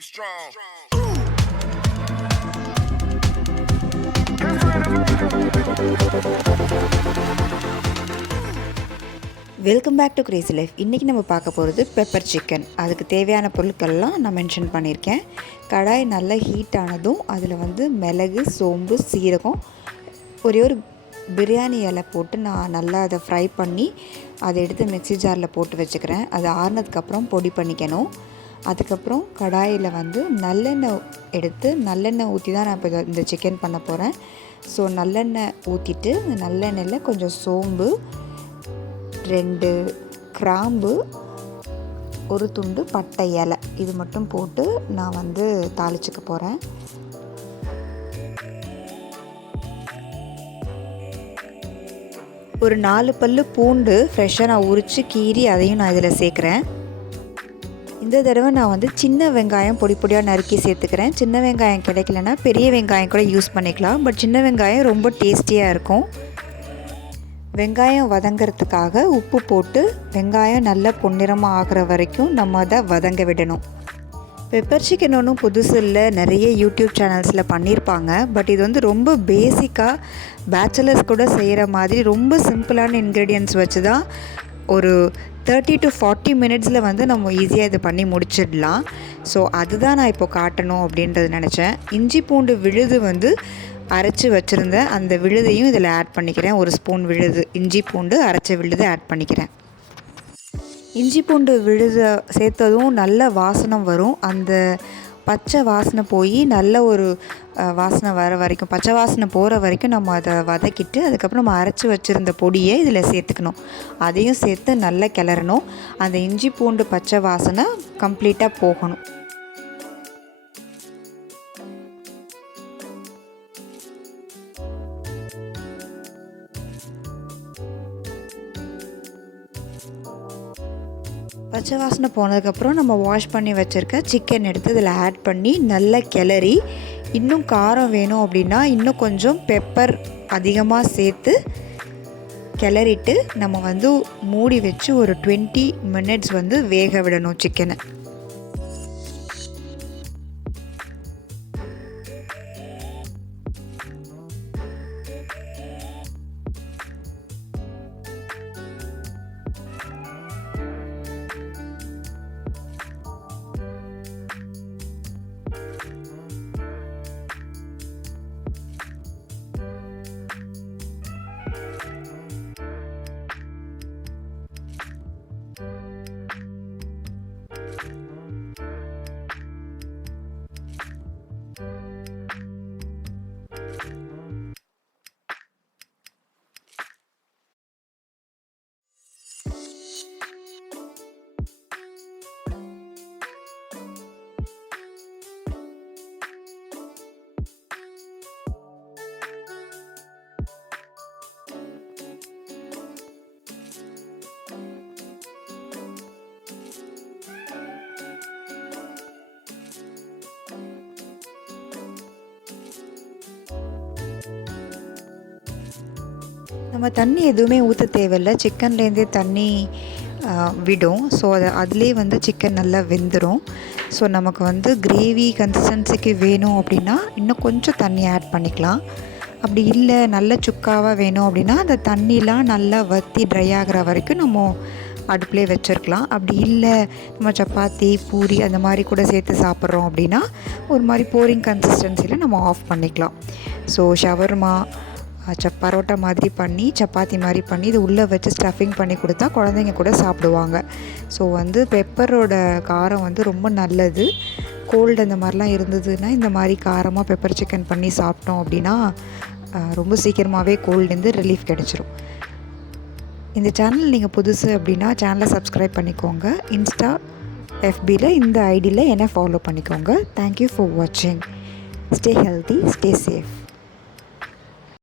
Be strong. Welcome back to crazy life. இன்றைக்கி நம்ம பார்க்க போகிறது பெப்பர் சிக்கன். அதுக்கு தேவையான பொருட்கள்லாம் நான் மென்ஷன் பண்ணியிருக்கேன். கடாய் நல்லா ஹீட் ஆனதும் அதில் மிளகு, சோம்பு, சீரகம், ஒரே ஒரு பிரியாணி இலை போட்டு நான் நல்லா அதை ஃப்ரை பண்ணி அதை எடுத்து மிக்ஸி ஜாரில் போட்டு வச்சுக்கிறேன். அது ஆறுனதுக்கப்புறம் பொடி பண்ணிக்கணும். அதுக்கப்புறம் கடாயில் நல்லெண்ணெய் எடுத்து நல்லெண்ணெய் ஊற்றி தான் நான் இப்போ இந்த சிக்கன் பண்ண போகிறேன். ஸோ நல்லெண்ணெய் ஊற்றிட்டு நல்லெண்ணெயில் கொஞ்சம் சோம்பு, 2 கிராம்பு, ஒரு துண்டு பட்டை இலை, இது மட்டும் போட்டு நான் தாளிச்சுக்க போகிறேன். ஒரு 4 பல்லு பூண்டு ஃப்ரெஷ்ஷாக நான் உரித்து கீறி அதையும் நான் இதில் சேர்க்குறேன். இந்த தடவை நான் சின்ன வெங்காயம் பொடி பொடியாக நறுக்கி சேர்த்துக்கிறேன். சின்ன வெங்காயம் கிடைக்கலன்னா பெரிய வெங்காயம் கூட யூஸ் பண்ணிக்கலாம். பட் சின்ன வெங்காயம் ரொம்ப டேஸ்டியாக இருக்கும். வெங்காயம் வதங்கிறதுக்காக உப்பு போட்டு வெங்காயம் நல்லா பொன்னிறமாக ஆகிற வரைக்கும் நம்ம அதை வதங்க விடணும். பெப்பர் சிக்கன் ஒன்றும் புதுசு இல்லை, நிறைய யூடியூப் சேனல்ஸில் பண்ணியிருப்பாங்க. பட் இது ரொம்ப பேசிக்காக பேச்சுலர்ஸ் கூட செய்கிற மாதிரி ரொம்ப சிம்பிளான இன்க்ரீடியன்ட்ஸ் வச்சு தான் ஒரு 30 to 40 மினிட்ஸில் நம்ம ஈஸியாக இது பண்ணி முடிச்சிடலாம். ஸோ அதுதான் நான் இப்போ காட்டணும் அப்படின்றது நினச்சேன். இஞ்சி பூண்டு விழுது அரைச்சி வச்சுருந்தேன். அந்த விழுதையும் இதில் ஆட் பண்ணிக்கிறேன். 1 ஸ்பூன் விழுது, இஞ்சி பூண்டு அரைச்ச விழுது ஆட் பண்ணிக்கிறேன். இஞ்சி பூண்டு விழுதை சேர்த்ததும் நல்ல வாசனை வரும். அந்த பச்சை வாசனை போய் நல்ல ஒரு வாசனை வர வரைக்கும், பச்சை வாசனை போகிற வரைக்கும் நம்ம அதை வதக்கிட்டு அதுக்கப்புறம் நம்ம அரைச்சி வச்சுருந்த பொடியை இதில் சேர்த்துக்கணும். அதையும் சேர்த்து நல்லா கிளறணும். அந்த இஞ்சி பூண்டு பச்சை வாசனை கம்ப்ளீட்டாக போகணும். பச்சை வாசனை போனதுக்கப்புறம் நம்ம வாஷ் பண்ணி வச்சுருக்க சிக்கன் எடுத்து இதில் ஆட் பண்ணி நல்லா கிளறி, இன்னும் காரம் வேணும் அப்படின்னா இன்னும் கொஞ்சம் பெப்பர் அதிகமாக சேர்த்து கிளறிட்டு நம்ம மூடி வச்சு ஒரு 20 மினிட்ஸ் வேக விடணும் சிக்கனை. நம்ம தண்ணி எதுவுமே ஊற்ற தேவையில்லை, சிக்கன்லேருந்தே தண்ணி விடும். ஸோ அதுலேயே சிக்கன் நல்லா வெந்துடும். ஸோ நமக்கு கிரேவி கன்சிஸ்டன்சிக்கு வேணும் அப்படின்னா இன்னும் கொஞ்சம் தண்ணி ஆட் பண்ணிக்கலாம். அப்படி இல்லை நல்ல சுக்காவாக வேணும் அப்படின்னா அந்த தண்ணிலாம் நல்லா வற்றி ட்ரை ஆகிற வரைக்கும் நம்ம அடுப்புலேயே வச்சுருக்கலாம். அப்படி இல்லை நம்ம சப்பாத்தி, பூரி அந்த மாதிரி கூட சேர்த்து சாப்பிட்றோம் அப்படின்னா ஒரு மாதிரி போரிங் கன்சிஸ்டன்சியில் நம்ம ஆஃப் பண்ணிக்கலாம். ஸோ ஷவர்மா, பரோட்டா மாதிரி பண்ணி, சப்பாத்தி மாதிரி பண்ணி இது உள்ளே வச்சு ஸ்டஃபிங் பண்ணி கொடுத்தா குழந்தைங்க கூட சாப்பிடுவாங்க. ஸோ பெப்பரோட காரம் ரொம்ப நல்லது. கோல்டு அந்த மாதிரிலாம் இருந்ததுன்னா இந்த மாதிரி காரமாக பெப்பர் சிக்கன் பண்ணி சாப்பிட்டோம் அப்படின்னா ரொம்ப சீக்கிரமாகவே கோல்டுலேருந்து ரிலீஃப் கிடச்சிரும். இந்த சேனல் நீங்கள் புதுசு அப்படின்னா சேனலை சப்ஸ்கிரைப் பண்ணிக்கோங்க. இன்ஸ்டா, FBயில் இந்த ஐடியில் என்னை ஃபாலோ பண்ணிக்கோங்க. தேங்க்யூ ஃபார் வாட்சிங். Stay healthy, stay safe.